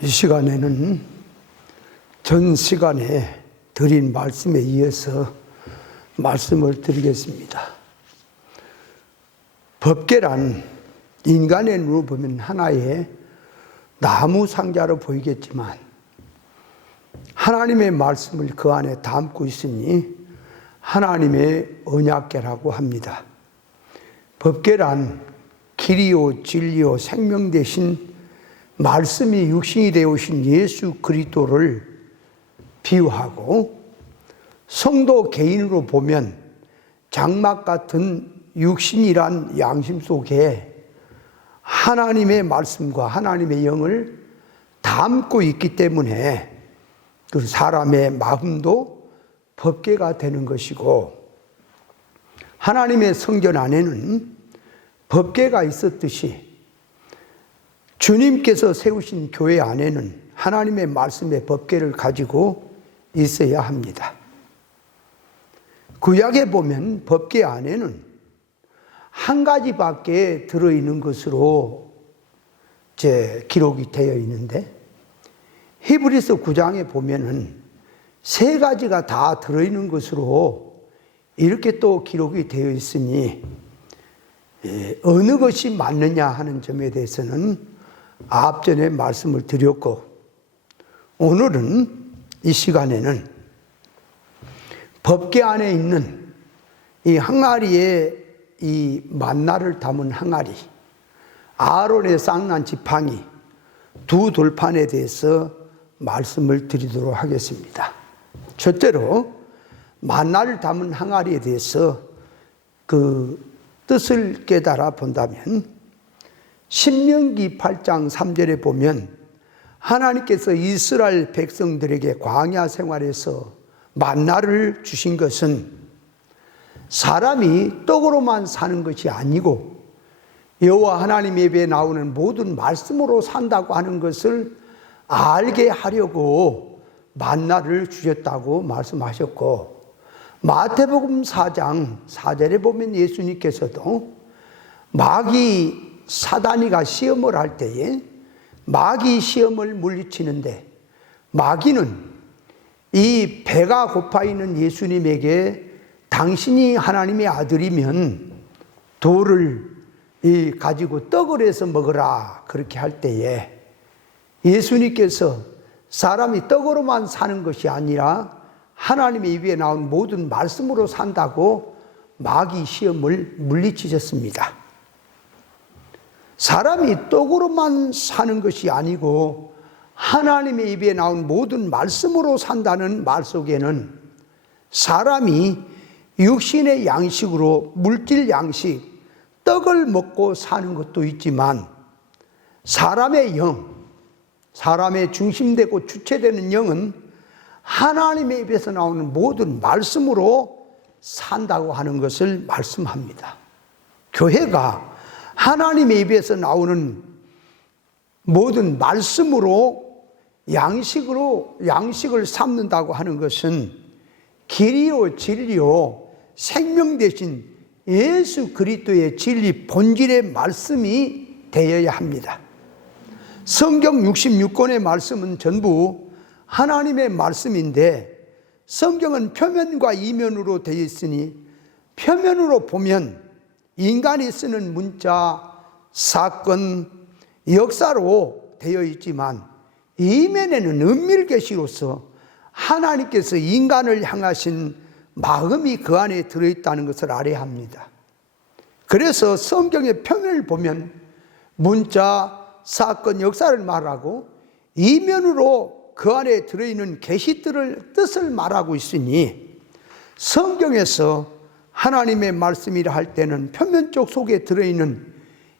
이 시간에는 전 시간에 드린 말씀에 이어서 말씀을 드리겠습니다. 법궤란 인간의 눈으로 보면 하나의 나무 상자로 보이겠지만 하나님의 말씀을 그 안에 담고 있으니 하나님의 언약궤라고 합니다. 법궤란 길이요 진리요 생명 되신 말씀이 육신이 되어 오신 예수 그리스도를 비유하고, 성도 개인으로 보면 장막 같은 육신이란 양심 속에 하나님의 말씀과 하나님의 영을 담고 있기 때문에 그 사람의 마음도 법궤가 되는 것이고, 하나님의 성전 안에는 법궤가 있었듯이 주님께서 세우신 교회 안에는 하나님의 말씀의 법궤를 가지고 있어야 합니다. 구약에 보면 법궤 안에는 한 가지밖에 들어있는 것으로 기록이 되어 있는데, 히브리서 9장에 보면은 세 가지가 다 들어있는 것으로 이렇게 또 기록이 되어 있으니 어느 것이 맞느냐 하는 점에 대해서는 앞전에 말씀을 드렸고, 오늘은 이 시간에는 법궤 안에 있는 이 항아리에 이 만나를 담은 항아리, 아론의 쌍난 지팡이 두 돌판에 대해서 말씀을 드리도록 하겠습니다. 첫째로 만나를 담은 항아리에 대해서 그 뜻을 깨달아 본다면, 신명기 8장 3절에 보면 하나님께서 이스라엘 백성들에게 광야 생활에서 만나를 주신 것은 사람이 떡으로만 사는 것이 아니고 여호와 하나님 예배에 나오는 모든 말씀으로 산다고 하는 것을 알게 하려고 만나를 주셨다고 말씀하셨고, 마태복음 4장 4절에 보면 예수님께서도 마귀 사단이가 시험을 할 때에 마귀 시험을 물리치는데, 마귀는 이 배가 고파 있는 예수님에게 당신이 하나님의 아들이면 돌을 가지고 떡을 해서 먹으라 그렇게 할 때에, 예수님께서 사람이 떡으로만 사는 것이 아니라 하나님의 입에 나온 모든 말씀으로 산다고 마귀 시험을 물리치셨습니다. 사람이 떡으로만 사는 것이 아니고 하나님의 입에 나온 모든 말씀으로 산다는 말 속에는 사람이 육신의 양식으로 물질 양식, 떡을 먹고 사는 것도 있지만 사람의 영, 사람의 중심되고 주체되는 영은 하나님의 입에서 나오는 모든 말씀으로 산다고 하는 것을 말씀합니다. 교회가 하나님의 입에서 나오는 모든 말씀으로 양식을 삼는다고 하는 것은 길이요 진리요 생명 되신 예수 그리스도의 진리 본질의 말씀이 되어야 합니다. 성경 66권의 말씀은 전부 하나님의 말씀인데, 성경은 표면과 이면으로 되어 있으니 표면으로 보면 인간이 쓰는 문자, 사건, 역사로 되어 있지만 이면에는 은밀계시로서 하나님께서 인간을 향하신 마음이 그 안에 들어있다는 것을 알아야 합니다. 그래서 성경의 표면을 보면 문자, 사건, 역사를 말하고 이면으로 그 안에 들어있는 계시들을 뜻을 말하고 있으니, 성경에서 하나님의 말씀이라 할 때는 표면 쪽 속에 들어있는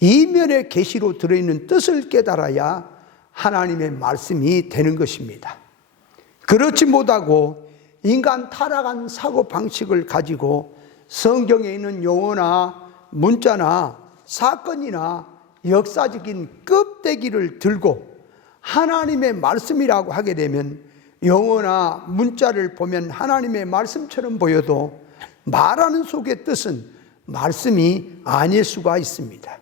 이면의 계시로 들어있는 뜻을 깨달아야 하나님의 말씀이 되는 것입니다. 그렇지 못하고 인간 타락한 사고 방식을 가지고 성경에 있는 용어나 문자나 사건이나 역사적인 껍데기를 들고 하나님의 말씀이라고 하게 되면 용어나 문자를 보면 하나님의 말씀처럼 보여도 말하는 속의 뜻은 말씀이 아닐 수가 있습니다.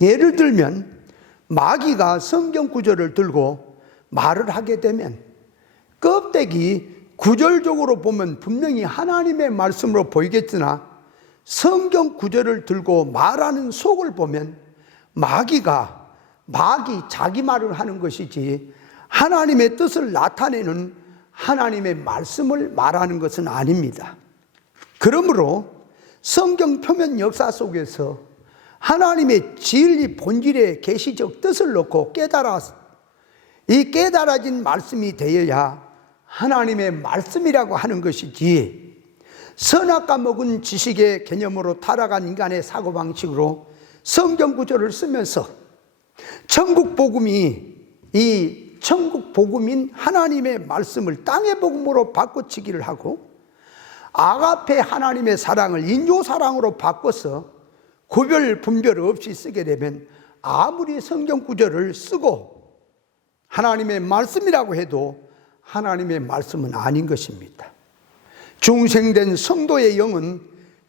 예를 들면 마귀가 성경 구절을 들고 말을 하게 되면 껍데기 구절적으로 보면 분명히 하나님의 말씀으로 보이겠으나 성경 구절을 들고 말하는 속을 보면 마귀 자기 말을 하는 것이지 하나님의 뜻을 나타내는 하나님의 말씀을 말하는 것은 아닙니다. 그러므로 성경 표면 역사 속에서 하나님의 진리 본질의 계시적 뜻을 놓고 이 깨달아진 말씀이 되어야 하나님의 말씀이라고 하는 것이지 선악과 먹은 지식의 개념으로 타락한 인간의 사고방식으로 성경 구절을 쓰면서 천국 복음인 하나님의 말씀을 땅의 복음으로 바꿔치기를 하고 아가페 하나님의 사랑을 인조 사랑으로 바꿔서 구별 분별 없이 쓰게 되면 아무리 성경 구절을 쓰고 하나님의 말씀이라고 해도 하나님의 말씀은 아닌 것입니다. 중생된 성도의 영은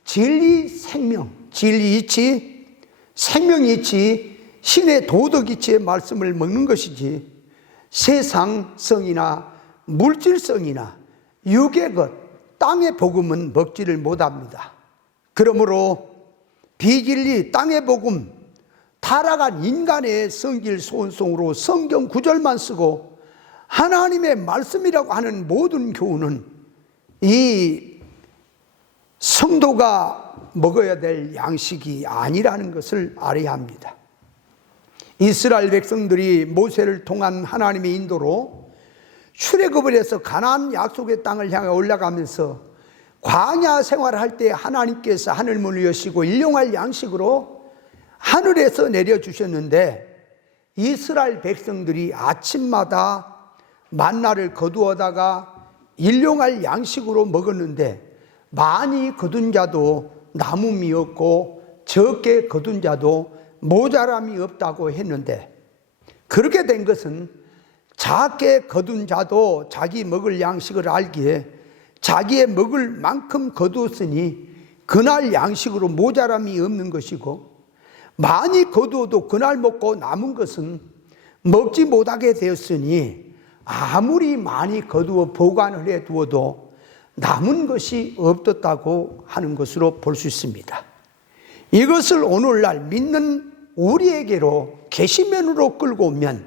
진리 생명, 진리 이치, 생명 이치, 신의 도덕 이치의 말씀을 먹는 것이지 세상성이나 물질성이나 육의 것, 땅의 복음은 먹지를 못합니다. 그러므로 비진리, 땅의 복음, 타락한 인간의 성질 소원성으로 성경 구절만 쓰고 하나님의 말씀이라고 하는 모든 교훈은 이 성도가 먹어야 될 양식이 아니라는 것을 알아야 합니다. 이스라엘 백성들이 모세를 통한 하나님의 인도로 출애굽을 해서 가나안 약속의 땅을 향해 올라가면서 광야 생활을 할 때 하나님께서 하늘문을 여시고 일용할 양식으로 하늘에서 내려주셨는데 이스라엘 백성들이 아침마다 만나를 거두어다가 일용할 양식으로 먹었는데 많이 거둔 자도 남음이 없고 적게 거둔 자도 모자람이 없다고 했는데 그렇게 된 것은 작게 거둔 자도 자기 먹을 양식을 알기에 자기의 먹을 만큼 거두었으니 그날 양식으로 모자람이 없는 것이고 많이 거두어도 그날 먹고 남은 것은 먹지 못하게 되었으니 아무리 많이 거두어 보관을 해두어도 남은 것이 없었다고 하는 것으로 볼 수 있습니다. 이것을 오늘날 믿는 우리에게로 계시면으로 끌고 오면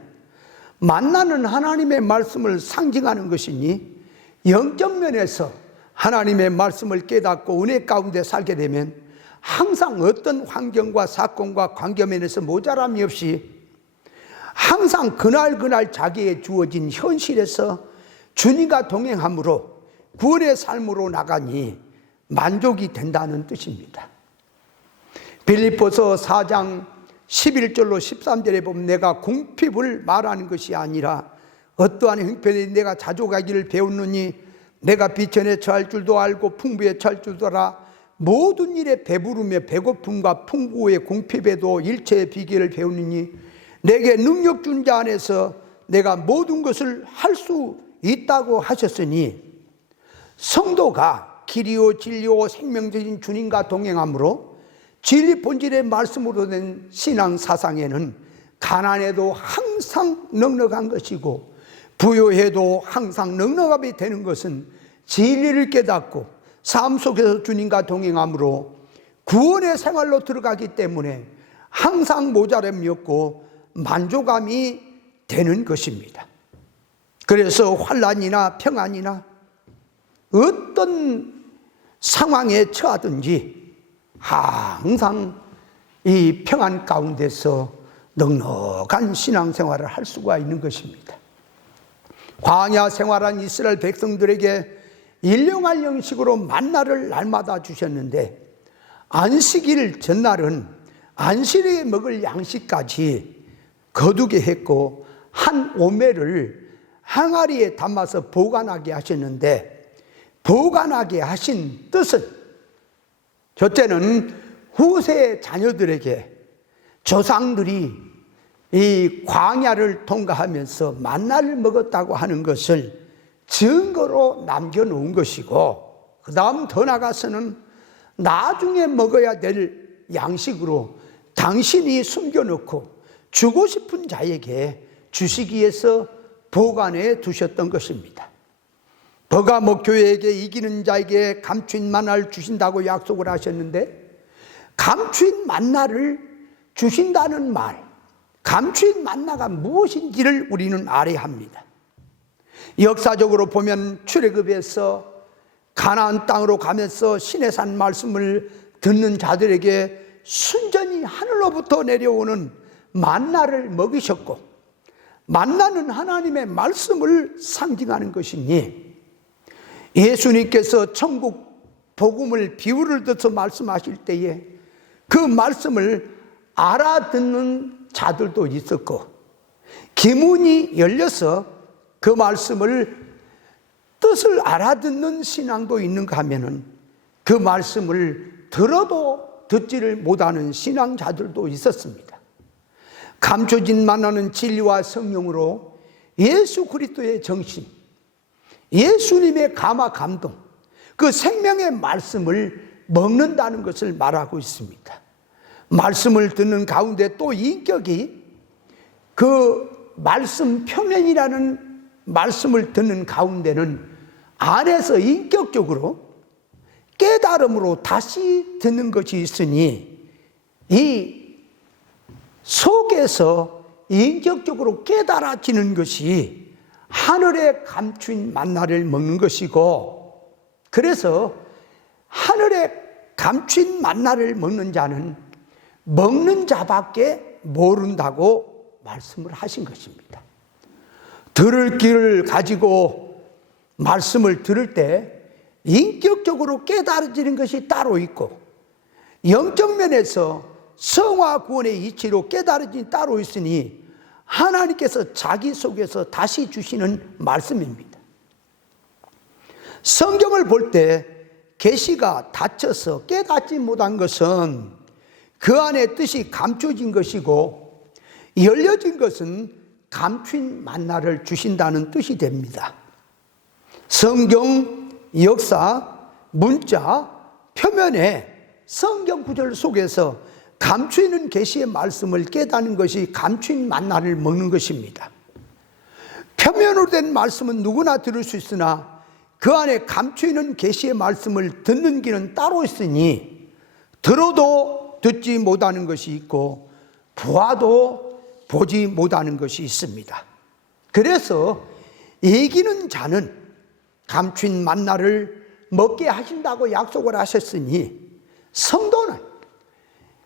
만나는 하나님의 말씀을 상징하는 것이니 영적 면에서 하나님의 말씀을 깨닫고 은혜 가운데 살게 되면 항상 어떤 환경과 사건과 관계면에서 모자람이 없이 항상 그날 자기에 주어진 현실에서 주님과 동행함으로 구원의 삶으로 나가니 만족이 된다는 뜻입니다. 빌립보서 4장 11절로 13절에 보면 내가 궁핍을 말하는 것이 아니라 어떠한 형편에 내가 자족하기를 배웠느니 내가 비천에 처할 줄도 알고 풍부에 처할 줄도 알아 모든 일에 배부르며 배고픔과 풍부의 궁핍에도 일체의 비결을 배우느니 내게 능력 준 자 안에서 내가 모든 것을 할 수 있다고 하셨으니 성도가 길이요 진리요 생명적인 주님과 동행함으로 진리 본질의 말씀으로 된 신앙 사상에는 가난해도 항상 넉넉한 것이고 부요해도 항상 넉넉함이 되는 것은 진리를 깨닫고 삶 속에서 주님과 동행함으로 구원의 생활로 들어가기 때문에 항상 모자람이 없고 만족감이 되는 것입니다. 그래서 환난이나 평안이나 어떤 상황에 처하든지 항상 이 평안 가운데서 넉넉한 신앙생활을 할 수가 있는 것입니다. 광야 생활한 이스라엘 백성들에게 일용할 형식으로 만나를 날마다 주셨는데 안식일 전날은 안식일에 먹을 양식까지 거두게 했고 한 오매를 항아리에 담아서 보관하게 하셨는데 보관하게 하신 뜻은 첫째는 후세 자녀들에게 조상들이 이 광야를 통과하면서 만나를 먹었다고 하는 것을 증거로 남겨놓은 것이고 그 다음 더 나가서는 나중에 먹어야 될 양식으로 당신이 숨겨놓고 주고 싶은 자에게 주시기 위해서 보관해 두셨던 것입니다. 버가모 교회에게 이기는 자에게 감추인 만나를 주신다고 약속을 하셨는데, 감추인 만나를 주신다는 말, 감추인 만나가 무엇인지를 우리는 알아야 합니다. 역사적으로 보면 출애굽에서 가나안 땅으로 가면서 시내산 말씀을 듣는 자들에게 순전히 하늘로부터 내려오는 만나를 먹이셨고, 만나는 하나님의 말씀을 상징하는 것이니, 예수님께서 천국 복음을 비유를 들어서 말씀하실 때에 그 말씀을 알아듣는 자들도 있었고, 기문이 열려서 그 말씀을 뜻을 알아듣는 신앙도 있는가 하면은 그 말씀을 들어도 듣지를 못하는 신앙자들도 있었습니다. 감춰진 만나는 진리와 성령으로 예수 그리스도의 정신, 예수님의 감화 감동, 그 생명의 말씀을 먹는다는 것을 말하고 있습니다. 말씀을 듣는 가운데 또 인격이 그 말씀 표면이라는 말씀을 듣는 가운데는 안에서 인격적으로 깨달음으로 다시 듣는 것이 있으니, 이 속에서 인격적으로 깨달아지는 것이 하늘에 감춘 만나를 먹는 것이고, 그래서 하늘에 감춘 만나를 먹는 자는 먹는 자밖에 모른다고 말씀을 하신 것입니다. 들을 귀를 가지고 말씀을 들을 때 인격적으로 깨달아지는 것이 따로 있고, 영적 면에서 성화 구원의 이치로 깨달아진 따로 있으니 하나님께서 자기 속에서 다시 주시는 말씀입니다. 성경을 볼 때 계시가 닫혀서 깨닫지 못한 것은 그 안에 뜻이 감춰진 것이고, 열려진 것은 감춘 만나를 주신다는 뜻이 됩니다. 성경, 역사, 문자, 표면에 성경 구절 속에서 감추는 계시의 말씀을 깨닫는 것이 감춘 만나를 먹는 것입니다. 표면으로 된 말씀은 누구나 들을 수 있으나 그 안에 감추는 계시의 말씀을 듣는 길은 따로 있으니, 들어도 듣지 못하는 것이 있고 보아도 보지 못하는 것이 있습니다. 그래서 이기는 자는 감춘 만나를 먹게 하신다고 약속을 하셨으니, 성도는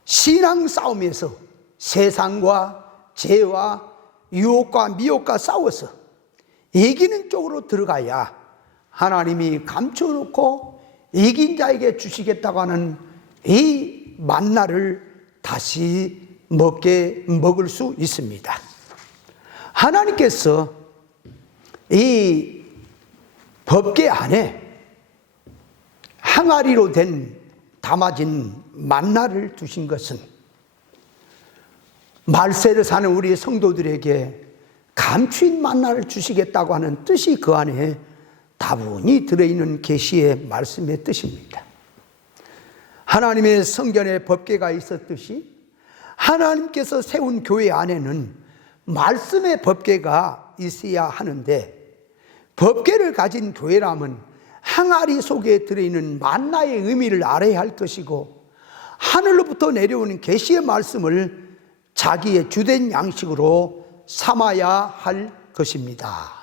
신앙 싸움에서 세상과 죄와 유혹과 미혹과 싸워서 이기는 쪽으로 들어가야 하나님이 감춰놓고 이긴 자에게 주시겠다고 하는 이 만나를 다시 먹을 수 있습니다. 하나님께서 이 법궤 안에 항아리로 된 담아진 만나를 두신 것은 말세를 사는 우리 성도들에게 감추인 만나를 주시겠다고 하는 뜻이 그 안에 다분히 들어있는 계시의 말씀의 뜻입니다. 하나님의 성전에 법궤가 있었듯이 하나님께서 세운 교회 안에는 말씀의 법궤가 있어야 하는데, 법궤를 가진 교회라면 항아리 속에 들어있는 만나의 의미를 알아야 할 것이고, 하늘로부터 내려오는 계시의 말씀을 자기의 주된 양식으로 삼아야 할 것입니다.